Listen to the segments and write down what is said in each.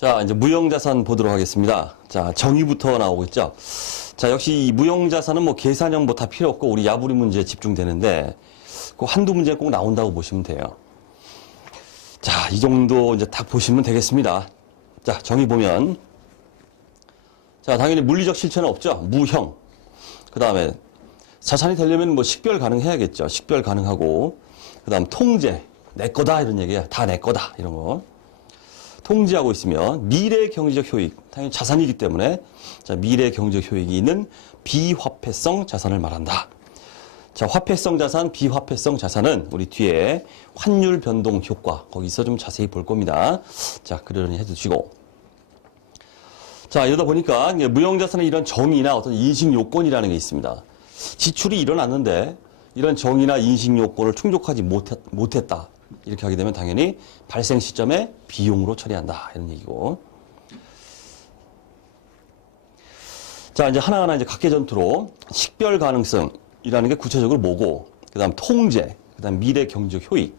자, 이제 무형자산 보도록 하겠습니다. 자, 정의부터 나오고 있죠. 자, 역시 이 무형자산은 뭐 계산형 뭐 다 필요 없고 우리 야부리 문제에 집중되는데 그 한두 문제 꼭 나온다고 보시면 돼요. 자, 이 정도 이제 딱 보시면 되겠습니다. 자, 정의 보면 자, 당연히 물리적 실체는 없죠. 무형. 그 다음에 자산이 되려면 뭐 식별 가능해야겠죠. 식별 가능하고 그 다음 통제. 내 거다 이런 얘기야. 다 내 거다 이런 거. 통제하고 있으면 미래 경제적 효익, 당연히 자산이기 때문에 자, 미래 경제적 효익이 있는 비화폐성 자산을 말한다. 자, 화폐성 자산, 비화폐성 자산은 우리 뒤에 환율 변동 효과 거기서 좀 자세히 볼 겁니다. 자, 그러니 해두시고. 자, 이러다 보니까 무형자산의 이런 정의나 어떤 인식 요건이라는 게 있습니다. 지출이 일어났는데 이런 정의나 인식 요건을 충족하지 못했다. 이렇게 하게 되면 당연히 발생 시점에 비용으로 처리한다. 이런 얘기고. 자, 이제 하나하나 이제 각계전투로 식별 가능성이라는 게 구체적으로 뭐고, 그 다음 통제, 그 다음 미래 경제적 효익.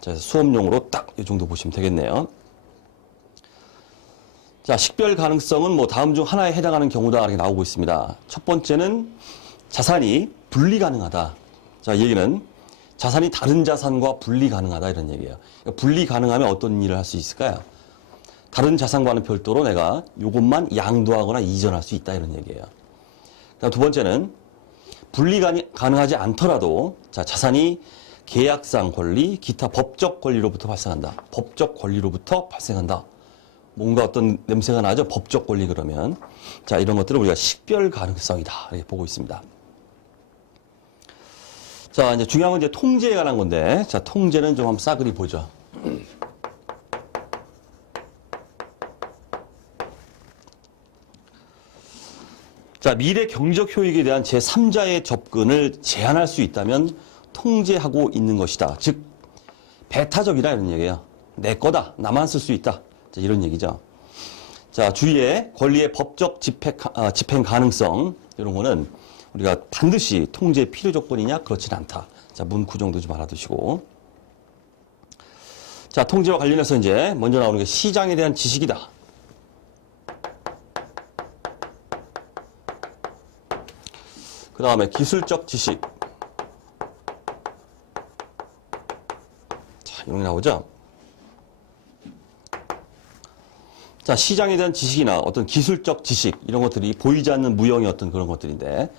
자, 수업용으로 딱 이 정도 보시면 되겠네요. 자, 식별 가능성은 뭐 다음 중 하나에 해당하는 경우다. 이렇게 나오고 있습니다. 첫 번째는 자산이 분리 가능하다. 자, 이 얘기는 자산이 다른 자산과 분리 가능하다 이런 얘기예요. 그러니까 분리 가능하면 어떤 일을 할 수 있을까요? 다른 자산과는 별도로 내가 이것만 양도하거나 이전할 수 있다 이런 얘기예요. 그다음 두 번째는 분리 가능하지 않더라도 자, 자산이 계약상 권리, 기타 법적 권리로부터 발생한다. 법적 권리로부터 발생한다. 뭔가 어떤 냄새가 나죠? 법적 권리 그러면. 자, 이런 것들을 우리가 식별 가능성이다. 이렇게 보고 있습니다. 자, 이제 중요한 건 이제 통제에 관한 건데, 자, 통제는 좀 한번 싸그리 보죠. 자, 미래 경제적 효익에 대한 제3자의 접근을 제한할 수 있다면 통제하고 있는 것이다. 즉, 배타적이다 이런 얘기예요. 내 거다. 나만 쓸 수 있다. 자, 이런 얘기죠. 자, 주의에 권리의 법적 집행 가능성, 이런 거는 우리가 반드시 통제 필요 조건이냐? 그렇진 않다. 자, 문구 정도 좀 알아두시고. 자, 통제와 관련해서 이제 먼저 나오는 게 시장에 대한 지식이다. 그 다음에 기술적 지식. 자, 이런 게 나오죠? 자, 시장에 대한 지식이나 어떤 기술적 지식, 이런 것들이 보이지 않는 무형의 어떤 그런 것들인데,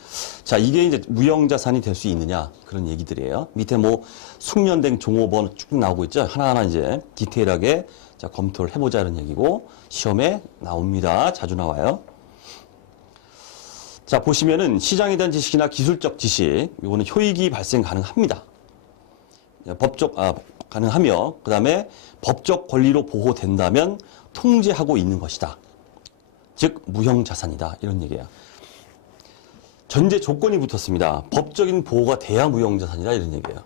자, 이게 이제 무형자산이 될 수 있느냐, 그런 얘기들이에요. 밑에 뭐, 숙련된 종업원 쭉 나오고 있죠. 하나하나 이제 디테일하게 자, 검토를 해보자, 이런 얘기고, 시험에 나옵니다. 자주 나와요. 자, 보시면은 시장에 대한 지식이나 기술적 지식, 이거는 효익이 발생 가능합니다. 가능하며, 그 다음에 법적 권리로 보호된다면 통제하고 있는 것이다. 즉, 무형자산이다. 이런 얘기예요. 전제 조건이 붙었습니다. 법적인 보호가 돼야 무형자산이다. 이런 얘기예요.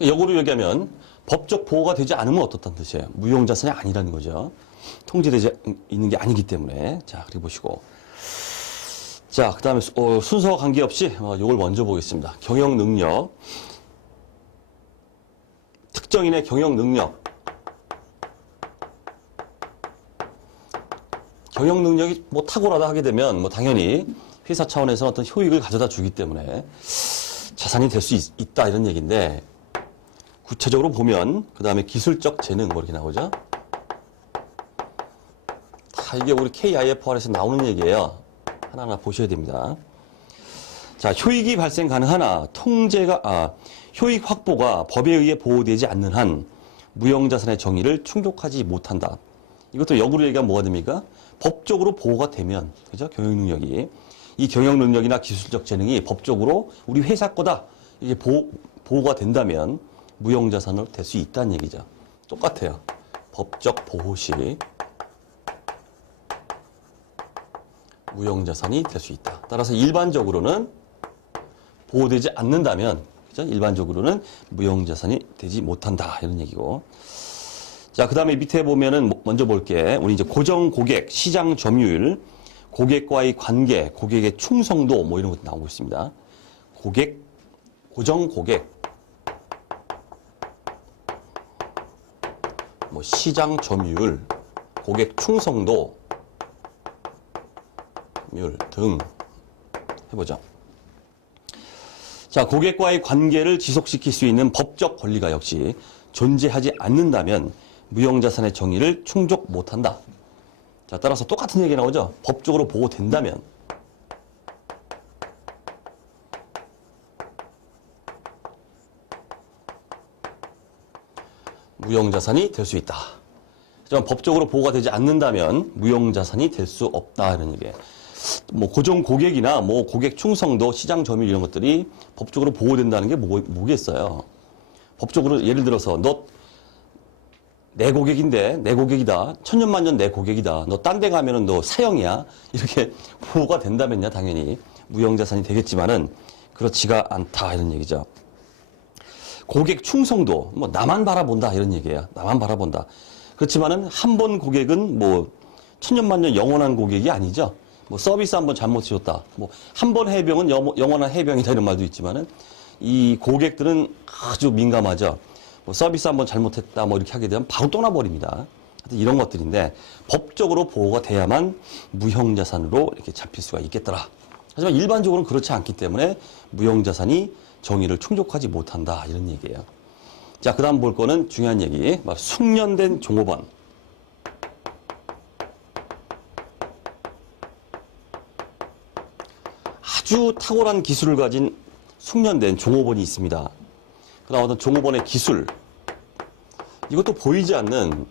역으로 얘기하면 법적 보호가 되지 않으면 어떻다는 뜻이에요? 무형자산이 아니라는 거죠. 통제되지 있는 게 아니기 때문에. 자, 그리고 보시고. 자, 그 다음에 순서와 관계없이 이걸 먼저 보겠습니다. 경영 능력. 특정인의 경영 능력. 경영 능력이 뭐 탁월하다 하게 되면 뭐 당연히 회사 차원에서 어떤 효익을 가져다 주기 때문에 자산이 될 수 있다 이런 얘기인데, 구체적으로 보면 그 다음에 기술적 재능 뭐 이렇게 나오죠. 다 이게 우리 KIF1에서 나오는 얘기예요. 하나하나 보셔야 됩니다. 자, 효익이 발생 가능하나 효익 확보가 법에 의해 보호되지 않는 한 무형자산의 정의를 충족하지 못한다. 이것도 역으로 얘기하면 뭐가 됩니까? 법적으로 보호가 되면, 그죠? 경영 능력이. 이 경영 능력이나 기술적 재능이 법적으로 우리 회사 거다. 이게 보호가 된다면 무형자산으로 될 수 있다는 얘기죠. 똑같아요. 법적 보호 시 무형자산이 될 수 있다. 따라서 일반적으로는 보호되지 않는다면, 그죠? 일반적으로는 무형자산이 되지 못한다. 이런 얘기고. 자, 그 다음에 밑에 보면은 먼저 볼게. 우리 이제 고정 고객, 시장 점유율, 고객과의 관계, 고객의 충성도 뭐 이런 것도 나오고 있습니다. 고객, 고정 고객, 뭐 시장 점유율, 고객 충성도 등 해보죠. 자, 고객과의 관계를 지속시킬 수 있는 법적 권리가 역시 존재하지 않는다면 무형자산의 정의를 충족 못한다. 자, 따라서 똑같은 얘기 나오죠. 법적으로 보호된다면. 무형자산이 될 수 있다. 하지만 법적으로 보호가 되지 않는다면 무형자산이 될 수 없다. 이런 얘기예요. 뭐 고정 고객이나 뭐 고객 충성도, 시장 점유율 이런 것들이 법적으로 보호된다는 게 뭐겠어요. 법적으로 예를 들어서 너 내 고객인데 내 고객이다. 천년만년 내 고객이다. 너 딴 데 가면은 너 사형이야. 이렇게 보호가 된다면야 당연히 무형자산이 되겠지만은 그렇지가 않다 이런 얘기죠. 고객 충성도 뭐 나만 바라본다 이런 얘기예요. 나만 바라본다. 그렇지만은 한 번 고객은 뭐 천년만년 영원한 고객이 아니죠. 뭐 서비스 한번 잘못 지었다. 뭐 한 번 해병은 영원한 해병이다 이런 말도 있지만은 이 고객들은 아주 민감하죠. 뭐 서비스 한번 잘못했다 뭐 이렇게 하게 되면 바로 떠나버립니다. 하여튼 이런 것들인데 법적으로 보호가 돼야만 무형자산으로 이렇게 잡힐 수가 있겠더라. 하지만 일반적으로는 그렇지 않기 때문에 무형자산이 정의를 충족하지 못한다 이런 얘기예요. 자, 그 다음 볼 거는 중요한 얘기. 숙련된 종업원. 아주 탁월한 기술을 가진 숙련된 종업원이 있습니다. 그다음 어떤 종업원의 기술, 이것도 보이지 않는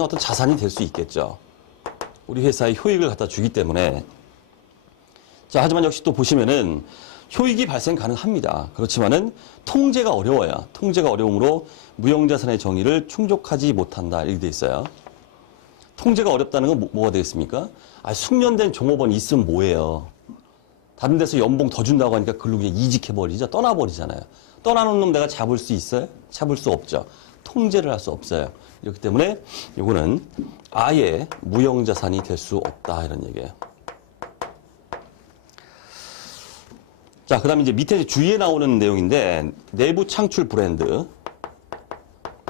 어떤 자산이 될 수 있겠죠. 우리 회사의 효익을 갖다 주기 때문에. 자, 하지만 역시 또 보시면은 효익이 발생 가능합니다. 그렇지만은 통제가 어려워요. 통제가 어려움으로 무형자산의 정의를 충족하지 못한다 이렇게 돼 있어요. 통제가 어렵다는 건 뭐가 되겠습니까? 숙련된 종업원이 있으면 뭐예요? 다른 데서 연봉 더 준다고 하니까 글로 그냥 이직해버리죠. 떠나버리잖아요. 떠나는 놈 내가 잡을 수 있어요? 잡을 수 없죠. 통제를 할 수 없어요. 이렇기 때문에 이거는 아예 무형자산이 될 수 없다 이런 얘기예요. 자, 그 다음에 이제 밑에 주위에 나오는 내용인데 내부 창출 브랜드.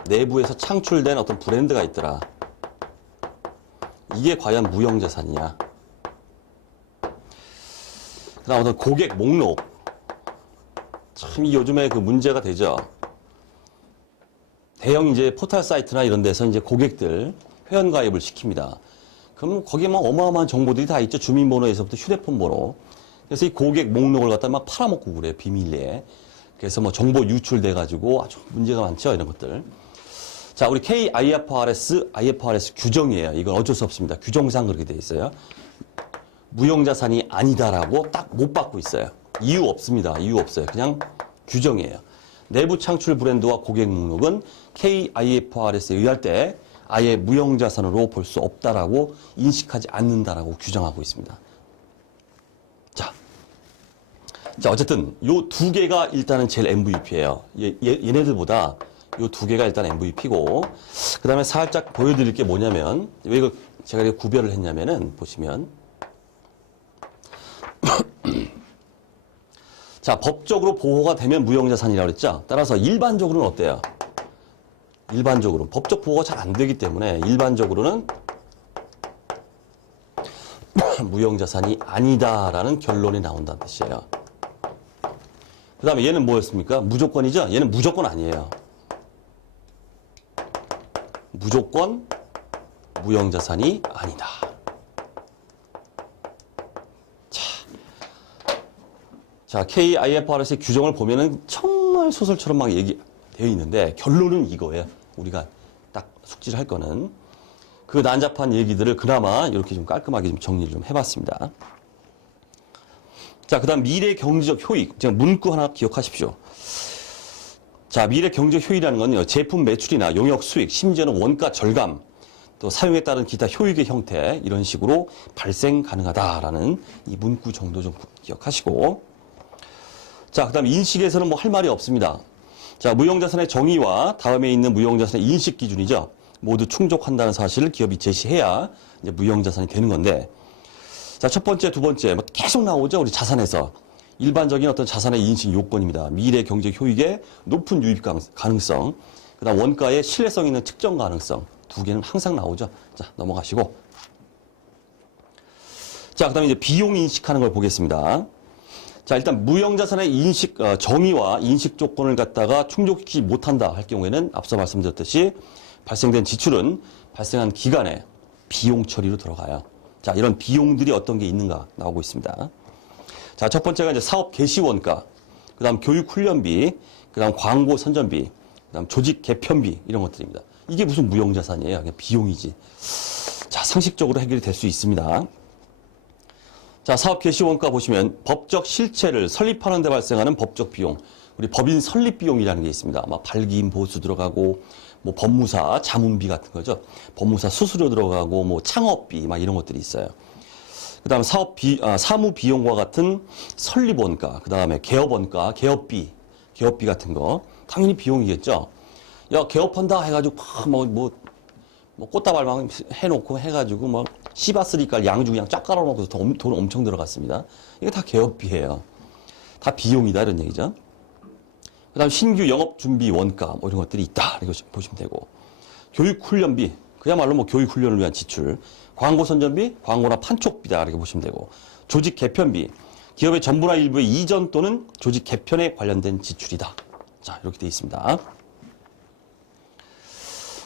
내부에서 창출된 어떤 브랜드가 있더라. 이게 과연 무형자산이냐. 그 다음 어떤 고객 목록. 참 이 요즘에 그 문제가 되죠. 대형 이제 포털 사이트나 이런 데서 이제 고객들 회원 가입을 시킵니다. 그럼 거기에 막 어마어마한 정보들이 다 있죠. 주민번호에서부터 휴대폰 번호. 그래서 이 고객 목록을 갖다 막 팔아먹고 그래요. 비밀리에. 그래서 뭐 정보 유출돼가지고 아주 문제가 많죠. 이런 것들. 자, 우리 IFRS 규정이에요. 이건 어쩔 수 없습니다. 규정상 그렇게 돼 있어요. 무형자산이 아니다라고 딱 못 받고 있어요. 이유 없습니다. 이유 없어요. 그냥 규정이에요. 내부 창출 브랜드와 고객 목록은 IFRS에 의할 때 아예 무형자산으로 볼 수 없다라고 인식하지 않는다라고 규정하고 있습니다. 자, 어쨌든 요 두 개가 일단은 제일 MVP예요. 얘네들보다 요 두 개가 일단 MVP고, 그 다음에 살짝 보여드릴 게 뭐냐면, 왜 이걸 제가 이렇게 구별을 했냐면은, 보시면. 자, 법적으로 보호가 되면 무형자산이라고 그랬죠? 따라서 일반적으로는 어때요? 일반적으로. 법적 보호가 잘 안 되기 때문에 일반적으로는 무형자산이 아니다라는 결론이 나온다는 뜻이에요. 그 다음에 얘는 뭐였습니까? 무조건이죠? 얘는 무조건 아니에요. 무조건 무형자산이 아니다. 자, IFRS의 규정을 보면은 정말 소설처럼 막 얘기되어 있는데 결론은 이거예요. 우리가 딱 숙지를 할 거는. 그 난잡한 얘기들을 그나마 이렇게 좀 깔끔하게 좀 정리를 좀 해봤습니다. 자, 그 다음 미래 경제적 효익. 제가 문구 하나 기억하십시오. 자, 미래 경제적 효익이라는 건요, 제품 매출이나 용역 수익, 심지어는 원가 절감, 또 사용에 따른 기타 효익의 형태, 이런 식으로 발생 가능하다라는 이 문구 정도 좀 기억하시고. 자, 그 다음 인식에서는 뭐 할 말이 없습니다. 자, 무형자산의 정의와 다음에 있는 무형자산의 인식 기준이죠. 모두 충족한다는 사실을 기업이 제시해야 이제 무형자산이 되는 건데, 자, 첫 번째, 두 번째, 뭐 계속 나오죠. 우리 자산에서. 일반적인 어떤 자산의 인식 요건입니다. 미래 경제 효익의 높은 유입 가능성, 그다음 원가의 신뢰성 있는 측정 가능성 두 개는 항상 나오죠. 자, 넘어가시고. 자, 그다음에 이제 비용 인식하는 걸 보겠습니다. 자, 일단 무형자산의 인식 정의와 인식 조건을 갖다가 충족시키지 못한다 할 경우에는 앞서 말씀드렸듯이 발생된 지출은 발생한 기간에 비용 처리로 들어가요. 자, 이런 비용들이 어떤 게 있는가 나오고 있습니다. 자, 첫 번째가 이제 사업 개시 원가, 그다음 교육 훈련비, 그다음 광고 선전비, 그다음 조직 개편비 이런 것들입니다. 이게 무슨 무형자산이에요? 그냥 비용이지. 자, 상식적으로 해결이 될 수 있습니다. 자, 사업 개시 원가 보시면 법적 실체를 설립하는 데 발생하는 법적 비용, 우리 법인 설립 비용이라는 게 있습니다. 막 발기인 보수 들어가고 뭐 법무사 자문비 같은 거죠. 법무사 수수료 들어가고 뭐 창업비 막 이런 것들이 있어요. 그다음 사무 비용과 같은 설립 원가, 그다음에 개업 원가, 개업비 같은 거 당연히 비용이겠죠. 야, 개업한다 해가지고 뭐 꽃다발망 해놓고 해가지고 뭐 씨바스리깔 양주 그냥 쫙 깔아놓고서 돈 엄청 들어갔습니다. 이게 다 개업비예요. 다 비용이다 이런 얘기죠. 그다음 신규 영업 준비 원가 뭐 이런 것들이 있다 이렇게 보시면 되고, 교육 훈련비 그야말로 뭐 교육 훈련을 위한 지출, 광고 선전비, 광고나 판촉비다 이렇게 보시면 되고, 조직 개편비 기업의 전부나 일부의 이전 또는 조직 개편에 관련된 지출이다. 자, 이렇게 되어 있습니다.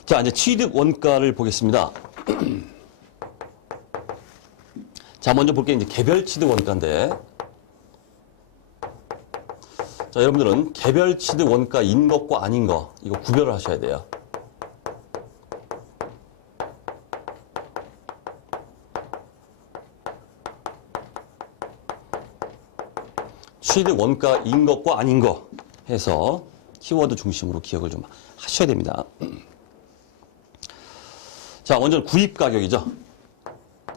자, 이제 취득 원가를 보겠습니다. 자, 먼저 볼 게 이제 개별 취득 원가인데, 자, 여러분들은 개별 취득 원가인 것과 아닌 거 이거 구별을 하셔야 돼요. 취득 원가인 것과 아닌 거 해서 키워드 중심으로 기억을 좀 하셔야 됩니다. 자, 먼저 구입 가격이죠.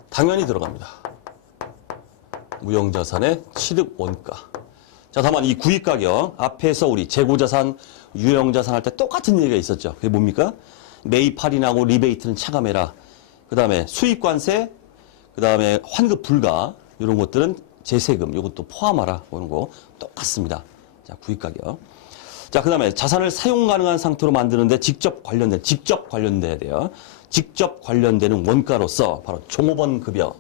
당연히 들어갑니다. 무형자산의 취득 원가. 자, 다만 이 구입 가격 앞에서 우리 재고자산, 유형자산 할 때 똑같은 얘기가 있었죠. 그게 뭡니까? 매입 할인하고 리베이트는 차감해라. 그 다음에 수입관세, 그 다음에 환급 불가 이런 것들은 재세금 이것도 포함하라. 이런 거 똑같습니다. 자, 구입 가격. 자, 그 다음에 자산을 사용 가능한 상태로 만드는데 직접 관련돼야 돼요. 직접 관련되는 원가로서 바로 종업원 급여,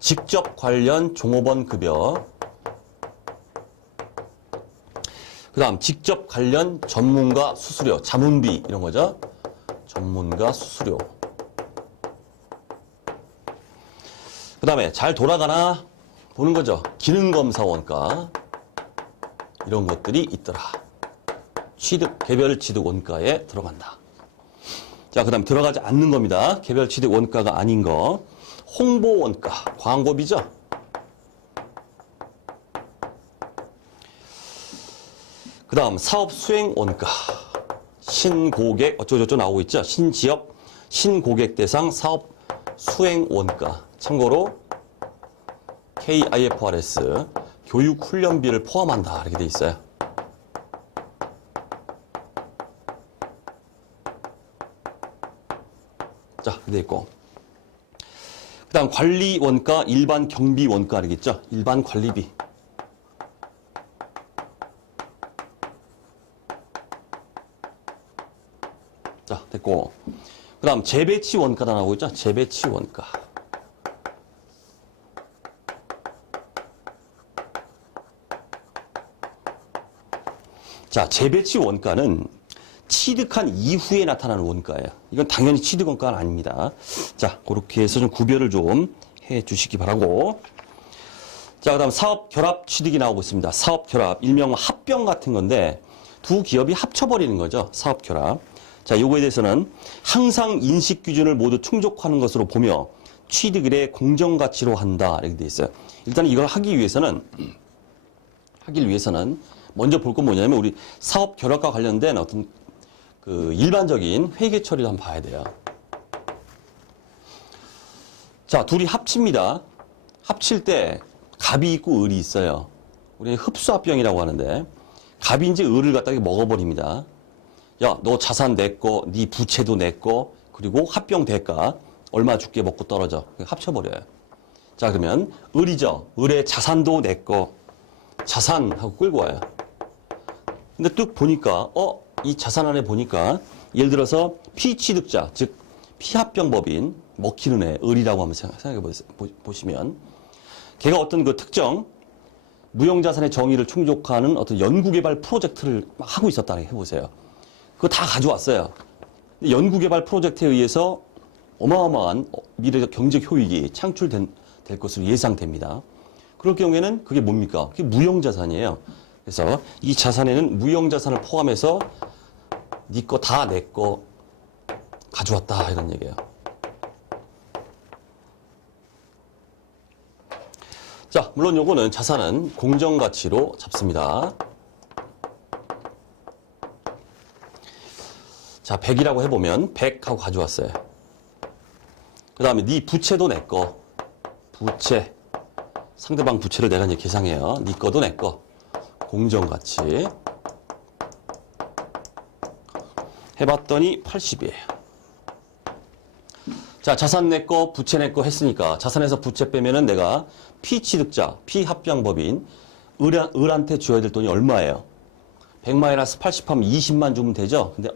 직접 관련 종업원 급여, 그 다음 직접 관련 전문가 수수료, 자문비 이런 거죠. 전문가 수수료. 그 다음에 잘 돌아가나 보는 거죠. 기능검사 원가 이런 것들이 있더라. 개별 취득 원가에 들어간다. 자, 그 다음 들어가지 않는 겁니다. 개별 취득 원가가 아닌 거. 홍보 원가, 광고비죠. 그 다음 사업 수행 원가, 신고객 어쩌고저쩌고 나오고 있죠. 신지역, 신고객 대상 사업 수행 원가. 참고로 KIFRS 교육 훈련비를 포함한다 이렇게 돼 있어요. 자, 이렇게 돼 있고, 그 다음 관리 원가, 일반 경비 원가 알겠죠? 일반 관리비. 자, 됐고, 그 다음 재배치 원가가 나오고 있죠? 재배치 원가. 자, 재배치 원가는 취득한 이후에 나타나는 원가예요. 이건 당연히 취득 원가는 아닙니다. 자, 그렇게 해서 좀 구별을 좀 해 주시기 바라고. 자, 그 다음 사업 결합 취득이 나오고 있습니다. 사업 결합, 일명 합병 같은 건데 두 기업이 합쳐버리는 거죠. 사업 결합. 자, 요거에 대해서는 항상 인식 기준을 모두 충족하는 것으로 보며 취득일의 공정가치로 한다. 이렇게 돼 있어요. 일단 이걸 하기 위해서는 먼저 볼 건 뭐냐면 우리 사업 결합과 관련된 어떤 그 일반적인 회계 처리를 한번 봐야 돼요. 자, 둘이 합칩니다. 합칠 때 갑이 있고 을이 있어요. 우리 흡수합병이라고 하는데 갑이 이제 을을 갖다가 먹어버립니다. 야, 너 자산 내 거, 네 부채도 내 거, 그리고 합병 대가 얼마 줄게 먹고 떨어져. 합쳐버려요. 자, 그러면 을이죠. 을의 자산도 내 거. 자산 하고 끌고 와요. 근데 뚝 보니까, 이 자산 안에 보니까, 예를 들어서 피취득자, 즉, 피합병법인, 먹히는 애, 을이라고 한번 생각해 보시면, 걔가 어떤 그 특정, 무형자산의 정의를 충족하는 어떤 연구개발 프로젝트를 막 하고 있었다고 해보세요. 그거 다 가져왔어요. 연구개발 프로젝트에 의해서 어마어마한 미래적 경제적 효익이 창출될 것으로 예상됩니다. 그럴 경우에는 그게 뭡니까? 그게 무형자산이에요. 그래서 이 자산에는 무형자산을 포함해서 네 거 다 내 거 가져왔다 이런 얘기예요. 자, 물론 요거는 자산은 공정가치로 잡습니다. 자, 100이라고 해보면 100하고 가져왔어요. 그 다음에 네 부채도 내 거. 부채. 상대방 부채를 내가 이제 계상해요. 네 거도 내 거. 공정가치. 해봤더니 80이에요. 자, 자산 내 거, 부채 내 거 했으니까 자산에서 부채 빼면은 내가 피취득자, 피합병법인 을한테 줘야 될 돈이 얼마예요? 100-80 하면 20만 주면 되죠? 근데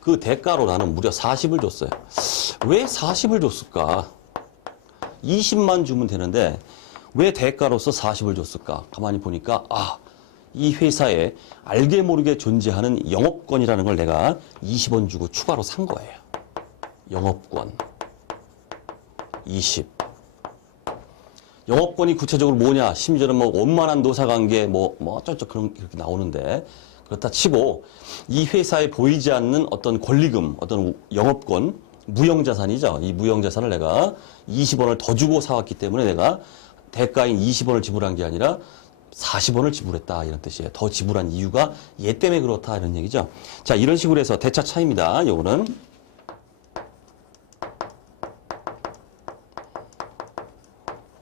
그 대가로 나는 무려 40을 줬어요. 왜 40을 줬을까? 20만 주면 되는데 왜 대가로서 40을 줬을까? 가만히 보니까 이 회사에 알게 모르게 존재하는 영업권이라는 걸 내가 20원 주고 추가로 산 거예요. 영업권 20. 영업권이 구체적으로 뭐냐? 심지어는 뭐 원만한 노사관계 뭐 어쩌고 그렇게 나오는데 그렇다 치고 이 회사에 보이지 않는 어떤 권리금, 어떤 영업권, 무형자산이죠. 이 무형자산을 내가 20원을 더 주고 사왔기 때문에 내가 대가인 20원을 지불한 게 아니라 40원을 지불했다 이런 뜻이에요. 더 지불한 이유가 얘 때문에 그렇다 이런 얘기죠. 자, 이런 식으로 해서 대차 차입니다. 요거는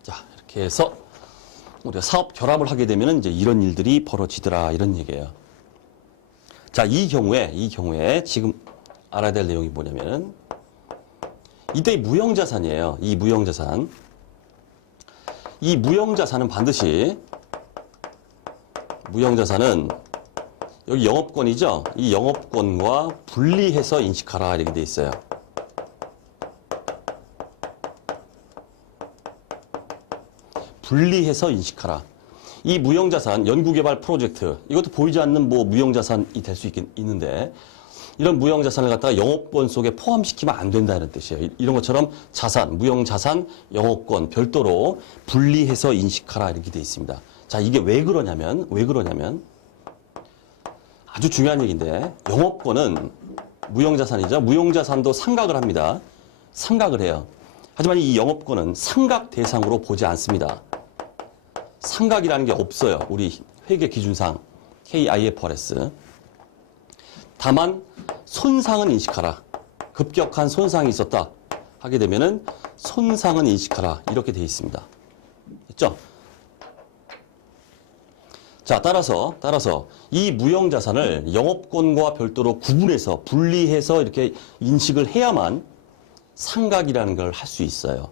자, 이렇게 해서 우리가 사업 결합을 하게 되면 이제 이런 일들이 벌어지더라 이런 얘기예요. 자, 이 경우에 지금 알아야 될 내용이 뭐냐면은 이때 무형자산이에요. 이 무형자산. 이 무형자산은 반드시 무형자산은 여기 영업권이죠. 이 영업권과 분리해서 인식하라 이렇게 돼 있어요. 분리해서 인식하라. 이 무형자산 연구개발 프로젝트 이것도 보이지 않는 뭐 무형자산이 될 수 있는데 이런 무형자산을 갖다가 영업권 속에 포함시키면 안 된다는 뜻이에요. 이런 것처럼 자산, 무형자산, 영업권 별도로 분리해서 인식하라 이렇게 돼 있습니다. 자, 이게 왜 그러냐면 아주 중요한 얘기인데 영업권은 무형자산이죠. 무형자산도 상각을 합니다. 상각을 해요. 하지만 이 영업권은 상각 대상으로 보지 않습니다. 상각이라는 게 없어요. 우리 회계 기준상 KIFRS. 다만 손상은 인식하라. 급격한 손상이 있었다 하게 되면은 손상은 인식하라 이렇게 되어 있습니다. 됐죠? 자, 따라서 이 무형자산을 영업권과 별도로 구분해서 분리해서 이렇게 인식을 해야만 상각이라는 걸 할 수 있어요.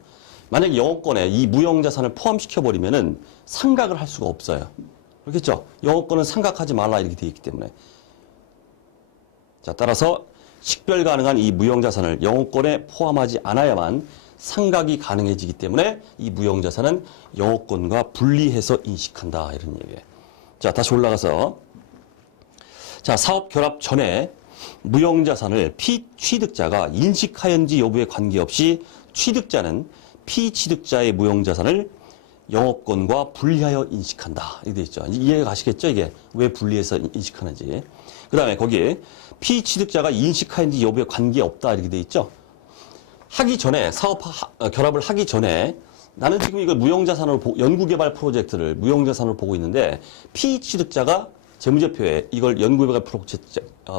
만약 영업권에 이 무형자산을 포함시켜버리면은 상각을 할 수가 없어요. 그렇겠죠? 영업권은 상각하지 말라 이렇게 되어 있기 때문에. 자, 따라서 식별 가능한 이 무형자산을 영업권에 포함하지 않아야만 상각이 가능해지기 때문에 이 무형자산은 영업권과 분리해서 인식한다 이런 얘기예요. 자, 다시 올라가서 자, 사업 결합 전에 무형자산을 피취득자가 인식하였는지 여부에 관계없이 취득자는 피취득자의 무형자산을 영업권과 분리하여 인식한다. 이렇게 되어 있죠. 이해가 가시겠죠? 이게 왜 분리해서 인식하는지. 그 다음에 거기에 피취득자가 인식하였는지 여부에 관계없다. 이렇게 되어 있죠. 하기 전에, 사업 결합을 하기 전에 나는 지금 이걸 무형자산으로 연구개발 프로젝트를 무형자산으로 보고 있는데 피취득자가 재무제표에 이걸 연구개발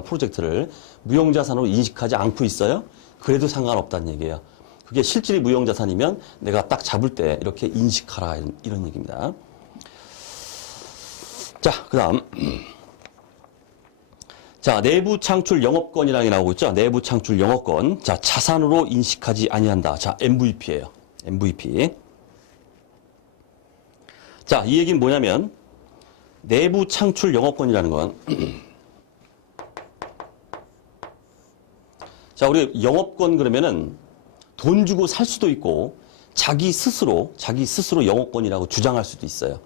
프로젝트를 무형자산으로 인식하지 않고 있어요. 그래도 상관없다는 얘기예요. 그게 실질이 무형자산이면 내가 딱 잡을 때 이렇게 인식하라 이런 얘기입니다. 자, 그 다음 자, 내부 창출 영업권이라는 게 나오고 있죠. 내부 창출 영업권. 자, 자산으로 인식하지 아니한다. 자, MVP예요. MVP. 자, 이 얘기는 뭐냐면 내부 창출 영업권이라는 건 자, 우리 영업권 그러면은 돈 주고 살 수도 있고 자기 스스로 영업권이라고 주장할 수도 있어요.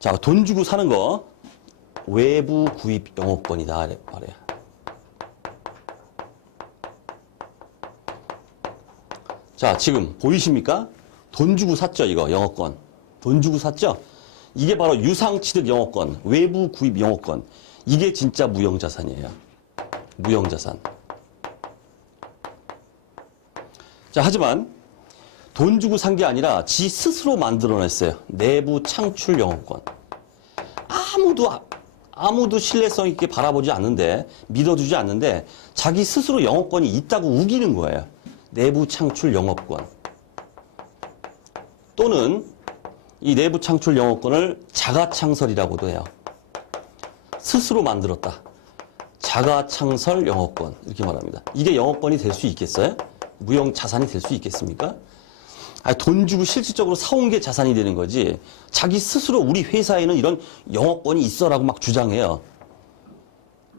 자, 돈 주고 사는 거 외부 구입 영업권이다 말이야. 자, 지금 보이십니까? 돈 주고 샀죠, 이거 영업권. 돈 주고 샀죠? 이게 바로 유상취득 영업권, 외부 구입 영업권. 이게 진짜 무형자산이에요. 무형자산. 자, 하지만 돈 주고 산 게 아니라 지 스스로 만들어냈어요. 내부 창출 영업권. 아무도 신뢰성 있게 바라보지 않는데, 믿어주지 않는데 자기 스스로 영업권이 있다고 우기는 거예요. 내부 창출 영업권. 또는 이 내부 창출 영업권을 자가창설이라고도 해요. 스스로 만들었다. 자가창설 영업권. 이렇게 말합니다. 이게 영업권이 될 수 있겠어요? 무형자산이 될 수 있겠습니까? 아니, 돈 주고 실질적으로 사온 게 자산이 되는 거지. 자기 스스로 우리 회사에는 이런 영업권이 있어라고 막 주장해요.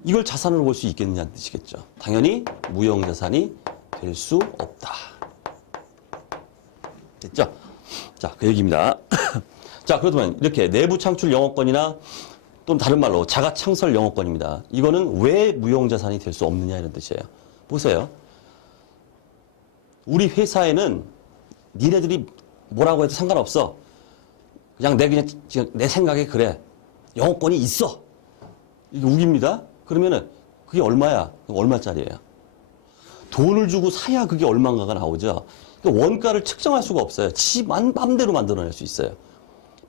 이걸 자산으로 볼 수 있겠느냐는 뜻이겠죠. 당연히 무형자산이 될 수 없다. 됐죠? 자, 그 얘기입니다. 자, 그렇다면 이렇게 내부 창출 영업권이나 또는 다른 말로 자가창설 영업권입니다. 이거는 왜 무형자산이 될 수 없느냐 이런 뜻이에요. 보세요. 우리 회사에는 니네들이 뭐라고 해도 상관없어. 그냥 내 생각에 그래. 영업권이 있어. 이게 우깁니다. 그러면은 그게 얼마야? 얼마짜리예요? 돈을 주고 사야 그게 얼마인가가 나오죠. 그러니까 원가를 측정할 수가 없어요. 지 맘대로 만들어낼 수 있어요.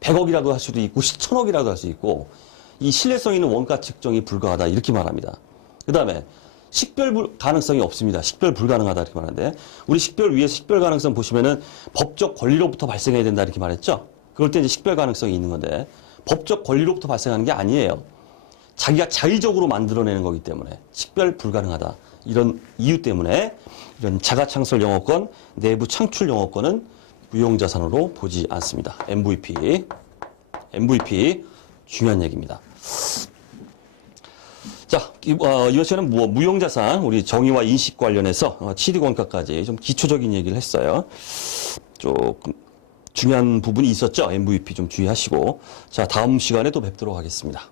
100억이라도 할 수도 있고 1000억이라도 할 수 있고 이 신뢰성 있는 원가 측정이 불가하다 이렇게 말합니다. 그 다음에 식별 가능성이 없습니다. 식별 불가능하다 이렇게 말하는데 우리 식별 위에서 식별 가능성 보시면은 법적 권리로부터 발생해야 된다 이렇게 말했죠. 그럴 때 이제 식별 가능성이 있는 건데 법적 권리로부터 발생하는 게 아니에요. 자기가 자의적으로 만들어내는 거기 때문에 식별 불가능하다. 이런 이유 때문에 이런 자가창설 영업권, 내부 창출 영업권은 무형자산으로 보지 않습니다. MVP 중요한 얘기입니다. 자, 이번 시간은 무형자산, 우리 정의와 인식 관련해서 취득원가까지 좀 기초적인 얘기를 했어요. 조금 중요한 부분이 있었죠. MVP 좀 주의하시고. 자, 다음 시간에 또 뵙도록 하겠습니다.